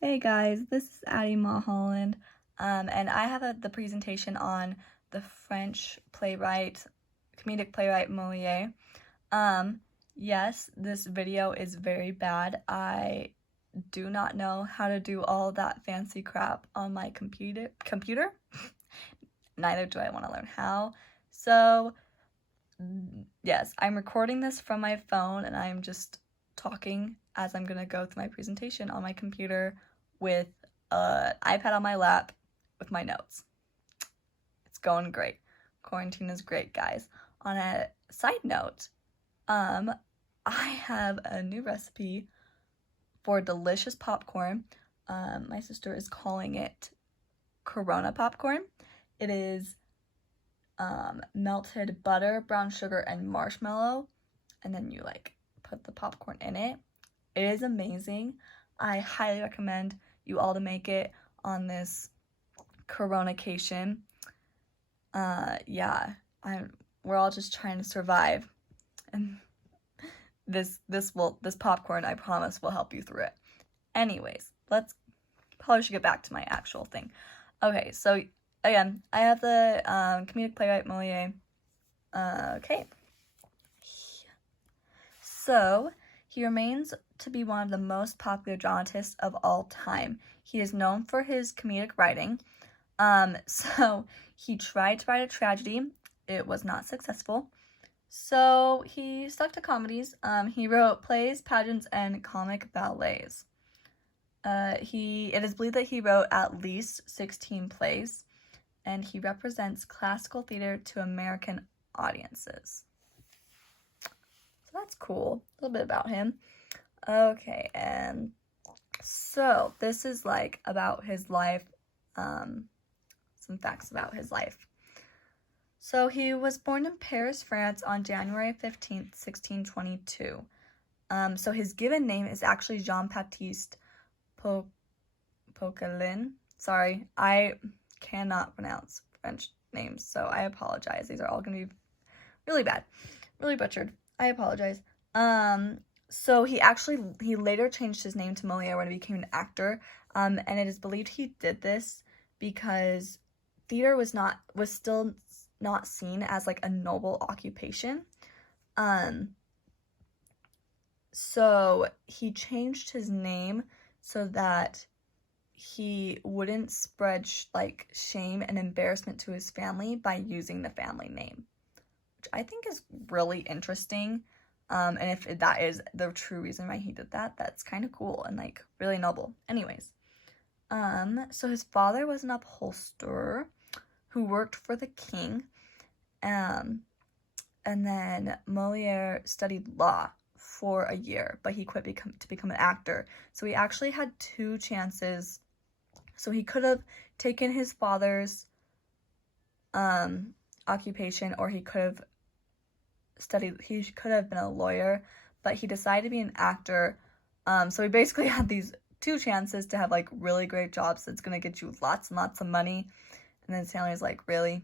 Hey guys, this is Addie Mulholland, and I have the presentation on the French comedic playwright Moliere. Um, yes, this video is very bad. I do not know how to do all that fancy crap on my computer. Neither do I want to learn how. So, yes, I'm recording this from my phone and I'm just talking as I'm gonna go through my presentation on my computer with an iPad on my lap with my notes. It's going great. Quarantine is great, guys. On a side note, I have a new recipe for delicious popcorn. My sister is calling it Corona popcorn. It is melted butter, brown sugar, and marshmallow, and then you put the popcorn in it. It is amazing. I highly recommend you all to make it on this coronacation. Yeah, we're all just trying to survive, and this popcorn, I promise, will help you through it. Anyways, probably should get back to my actual thing. Okay, so again, I have the comedic playwright Moliere. Okay. So, he remains to be one of the most popular dramatists of all time. He is known for his comedic writing. So he tried to write a tragedy. It was not successful. So he stuck to comedies. He wrote plays, pageants, and comic ballets. It is believed that he wrote at least 16 plays, and he represents classical theater to American audiences. So that's cool. A little bit about him. Okay, and so this is about his life, some facts about his life. So he was born in Paris, France on January 15th, 1622. So his given name is actually Jean-Baptiste Poquelin. Sorry, I cannot pronounce French names, so I apologize. These are all going to be really bad, really butchered. I apologize. So he later changed his name to Moliere when he became an actor. And it is believed he did this because theater was still not seen as a noble occupation. So he changed his name so that he wouldn't spread shame and embarrassment to his family by using the family name, which I think is really interesting. And if that is the true reason why he did that, that's kind of cool and really noble. Anyways, so his father was an upholsterer who worked for the king. And then Moliere studied law for a year, but he quit to become an actor. So he actually had two chances. So he could have taken his father's occupation, or he could have been a lawyer, but he decided to be an actor. So he basically had these two chances to have really great jobs that's gonna get you lots and lots of money. And then Stanley was really?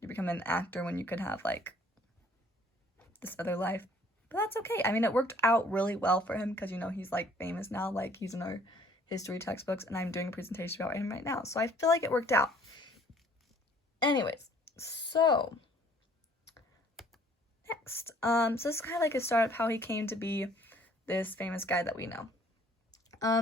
You become an actor when you could have this other life. But that's okay. I mean, it worked out really well for him because he's famous now, he's in our history textbooks, and I'm doing a presentation about him right now. So I feel like it worked out. Anyways, so next. So this is kind of a start of how he came to be this famous guy that we know.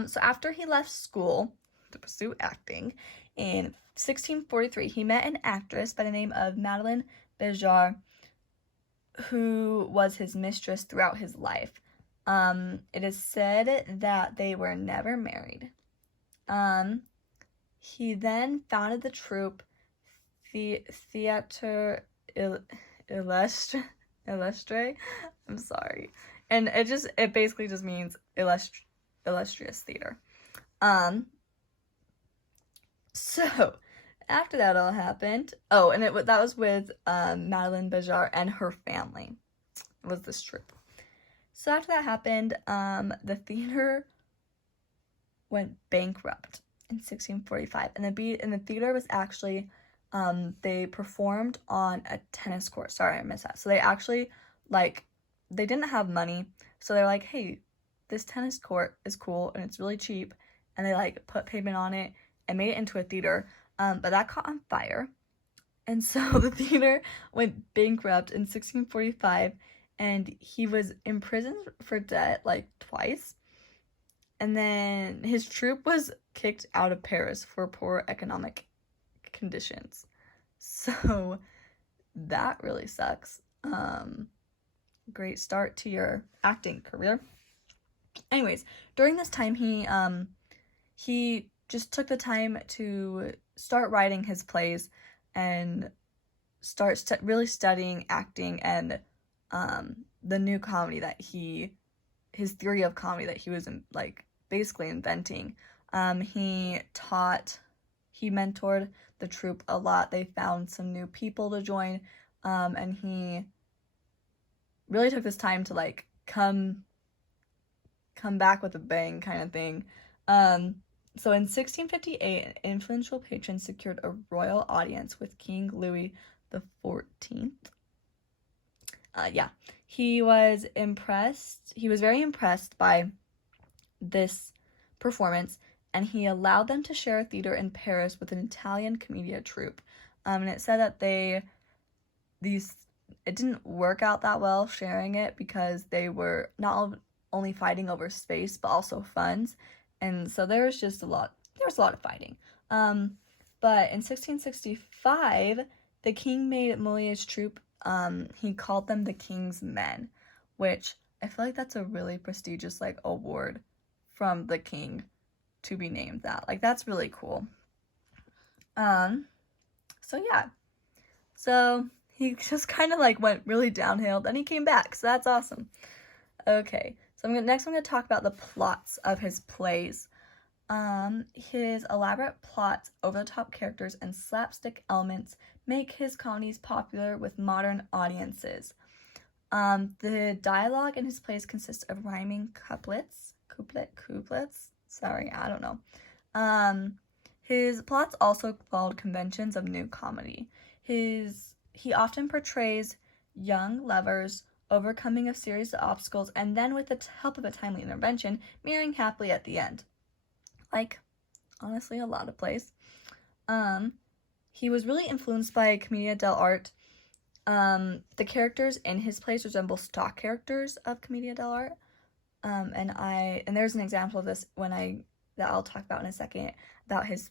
So after he left school to pursue acting, in 1643, he met an actress by the name of Madeleine Béjart, who was his mistress throughout his life. It is said that they were never married. He then founded the troupe Theatre Illustre. I'm sorry. And it basically just means illustrious theater. So after that all happened, and that was with Madeleine Béjart and her family. It was this troupe. So after that happened, the theater went bankrupt in 1645, and the theater was actually they performed on a tennis court. Sorry, I missed that. So they actually they didn't have money, so they're hey, this tennis court is cool and it's really cheap, and they like put pavement on it and made it into a theater, but that caught on fire. And so the theater went bankrupt in 1645, and he was imprisoned for debt like twice. And then his troupe was kicked out of Paris for poor economic conditions. So that really sucks. Great start to your acting career. Anyways, during this time he just took the time to start writing his plays and start really studying acting and the new comedy that his theory of comedy that he was like basically inventing. He mentored the troupe a lot. They found some new people to join, and he really took this time to like come back with a bang kind of thing. So in 1658, an influential patron secured a royal audience with King Louis XIV. He was impressed. He was very impressed by this performance, and he allowed them to share a theater in Paris with an Italian commedia troupe. And it said that it didn't work out that well sharing it because they were not only fighting over space but also funds, and so there was a lot of fighting. But in 1665, the king made Moliere's troupe, he called them the King's Men, which I feel like that's a really prestigious like award from the king to be named that. Like, that's really cool. So yeah. So he just kind of like went really downhill, then he came back, so that's awesome. Okay, so I'm gonna talk about the plots of his plays. His elaborate plots, over-the-top characters, and slapstick elements make his comedies popular with modern audiences. The dialogue in his plays consists of rhyming couplets. Sorry, I don't know. His plots also followed conventions of new comedy. He often portrays young lovers overcoming a series of obstacles and then, with the help of a timely intervention, marrying happily at the end. Like, honestly, a lot of plays. He was really influenced by Commedia dell'arte. The characters in his plays resemble stock characters of Commedia dell'arte. And there's an example of this that I'll talk about in a second, about his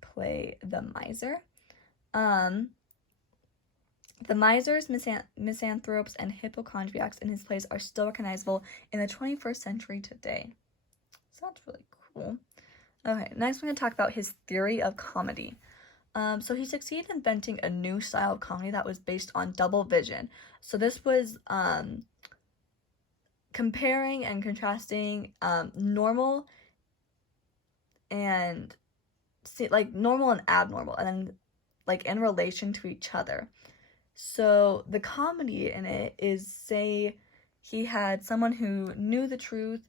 play The Miser. The misers, misanthropes, and hypochondriacs in his plays are still recognizable in the 21st century today. So that's really cool. Okay, next I'm going to talk about his theory of comedy. So he succeeded in inventing a new style of comedy that was based on double vision. So this was comparing and contrasting normal and normal and abnormal, and then like in relation to each other. So the comedy in it is, say he had someone who knew the truth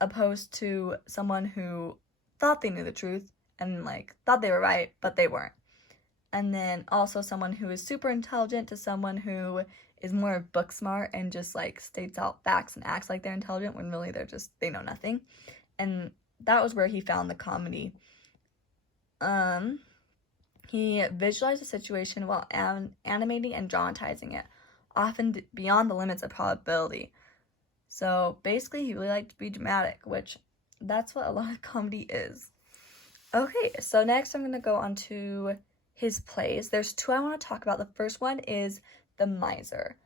opposed to someone who thought they knew the truth and like thought they were right, but they weren't. And then also someone who is super intelligent to someone who is more book smart and just like states out facts and acts like they're intelligent when really they know nothing. And that was where he found the comedy. He visualized a situation while animating and dramatizing it, often beyond the limits of probability. So basically, he really liked to be dramatic, which that's what a lot of comedy is. Okay, so next I'm going to go on to his plays. There's two I want to talk about. The first one is The Miser.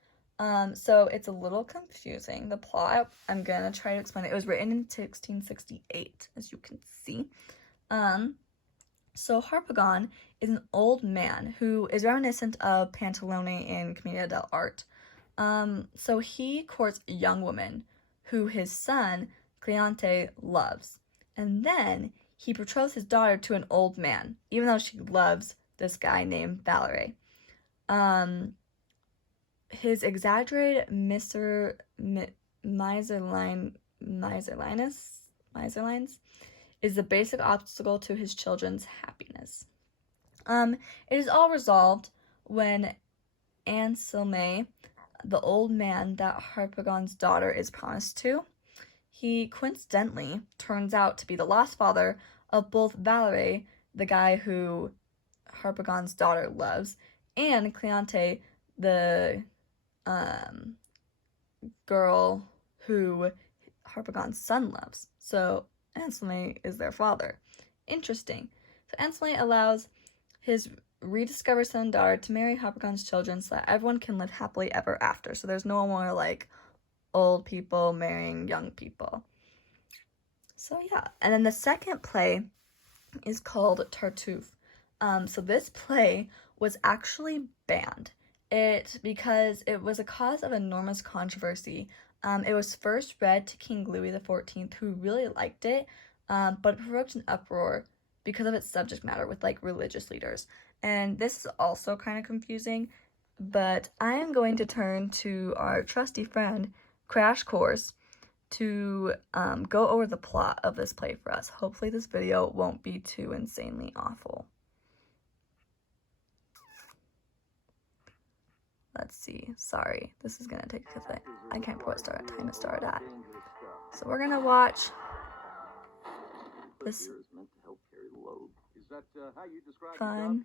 So it's a little confusing, the plot. I'm going to try to explain it. It was written in 1668, as you can see. So Harpagon is an old man who is reminiscent of Pantalone in Commedia dell'arte. So he courts a young woman who his son, Cleante, loves. And then he betroths his daughter to an old man, even though she loves this guy named Valerie. His exaggerated miserliness is the basic obstacle to his children's happiness. It is all resolved when Anselme, the old man that Harpagon's daughter is promised to, he coincidentally turns out to be the lost father of both Valerie, the guy who Harpagon's daughter loves, and Cleante, the girl who Harpagon's son loves. So Anselme is their father. Interesting. So Anselme allows his rediscovered son and daughter to marry Harpagon's children so that everyone can live happily ever after. So there's no more like old people marrying young people. So yeah. And then the second play is called Tartuffe. So this play was actually banned because it was a cause of enormous controversy. It was first read to King Louis XIV, who really liked it, but it provoked an uproar because of its subject matter with like religious leaders. And this is also kind of confusing, but I am going to turn to our trusty friend, Crash Course, to go over the plot of this play for us. Hopefully this video won't be too insanely awful. Let's see. Sorry, this is gonna take a second. I can't remember what time it started at. So we're gonna watch this fun.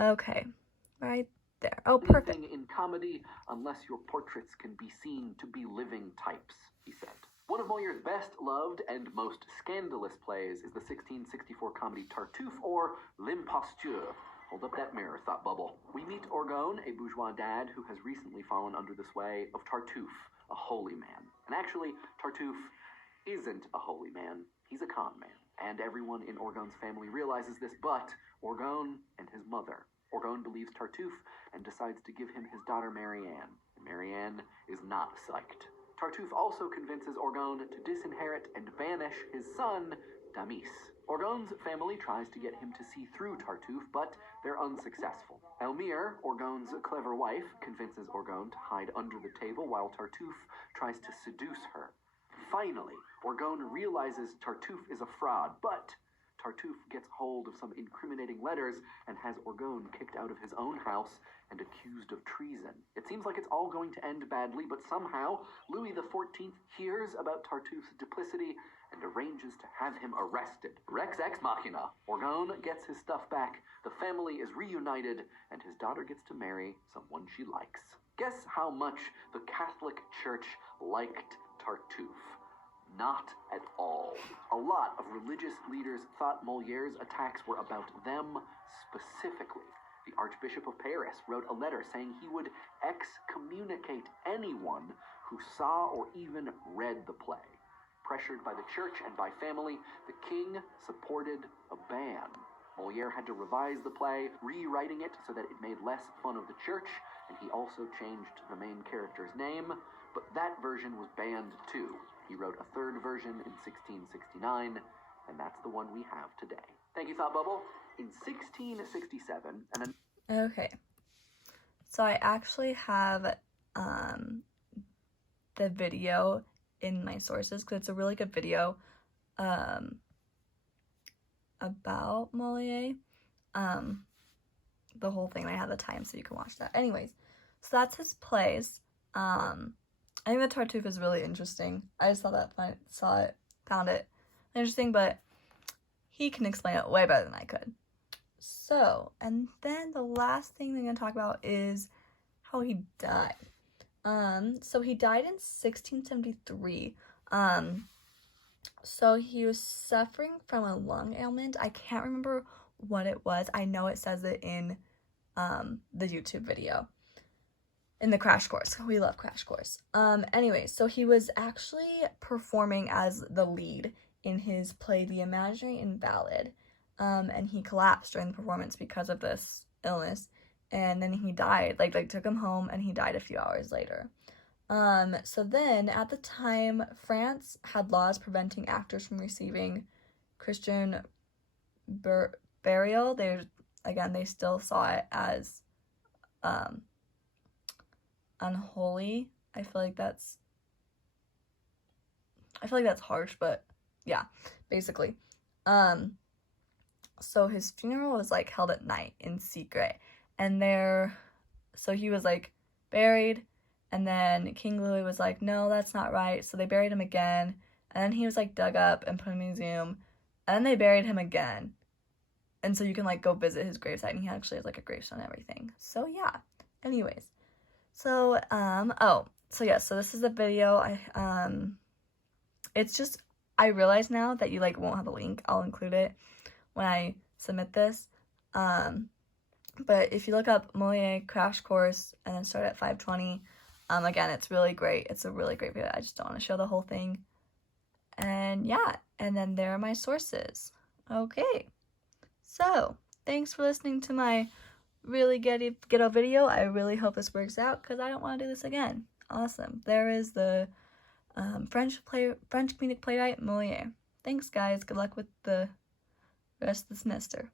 Okay, right there. Oh, perfect. In comedy, unless your portraits can be seen to be living types, he said. One of Moliere's best loved and most scandalous plays is the 1664 comedy Tartuffe, or L'Imposture. Hold up that mirror, thought Bubble. We meet Orgon, a bourgeois dad who has recently fallen under the sway of Tartuffe, a holy man. And actually, Tartuffe isn't a holy man. He's a con man. And everyone in Orgon's family realizes this, but Orgon and his mother. Orgon believes Tartuffe and decides to give him his daughter Marianne. And Marianne is not psyched. Tartuffe also convinces Orgon to disinherit and banish his son, Damis. Orgon's family tries to get him to see through Tartuffe, but they're unsuccessful. Elmire, Orgon's clever wife, convinces Orgon to hide under the table while Tartuffe tries to seduce her. Finally, Orgon realizes Tartuffe is a fraud, but Tartuffe gets hold of some incriminating letters and has Orgon kicked out of his own house and accused of treason. It seems like it's all going to end badly, but somehow Louis XIV hears about Tartuffe's duplicity and arranges to have him arrested. Rex ex machina. Orgon gets his stuff back, the family is reunited, and his daughter gets to marry someone she likes. Guess how much the Catholic Church liked Tartuffe? Not at all. A lot of religious leaders thought Moliere's attacks were about them specifically. The Archbishop of Paris wrote a letter saying he would excommunicate anyone who saw or even read the play. Pressured by the church and by family, the king supported a ban. Moliere had to revise the play, rewriting it so that it made less fun of the church, and he also changed the main character's name, but that version was banned too. He wrote a third version in 1669, and that's the one we have today. Thank you, Thought Bubble. In 1667, Okay. So I actually have the video in my sources because it's a really good video about Moliere. The whole thing, I have the time so you can watch that. Anyways, so that's his plays. I think the Tartuffe is really interesting. I just found it interesting, but he can explain it way better than I could. So, and then the last thing I'm going to talk about is how he died. So he died in 1673. So he was suffering from a lung ailment. I can't remember what it was. I know it says it in the YouTube video. In the Crash Course. We love Crash Course. Anyway, so he was actually performing as the lead in his play The Imaginary Invalid. And he collapsed during the performance because of this illness. And then he died. Like they took him home and he died a few hours later. So then, at the time, France had laws preventing actors from receiving Christian burial. They still saw it as unholy. I feel like that's harsh, but yeah, basically. So his funeral was like held at night in secret, and so he was like buried, And then King Louis was like, no, that's not right. So they buried him again. And then he was like dug up and put in a museum. And then they buried him again. And so you can like go visit his gravesite, and he actually has like a gravestone and everything. So yeah. Anyways. So so this is the video. It's just, I realize now that you like won't have a link. I'll include it when I submit this. But if you look up Moliere Crash Course and then start at 5:20, again, it's really great. It's a really great video. I just don't want to show the whole thing. And yeah, and then there are my sources. Okay, so thanks for listening to my really ghetto video. I really hope this works out because I don't want to do this again. Awesome. There is the French comedic playwright Moliere. Thanks, guys. Good luck with the rest of the semester.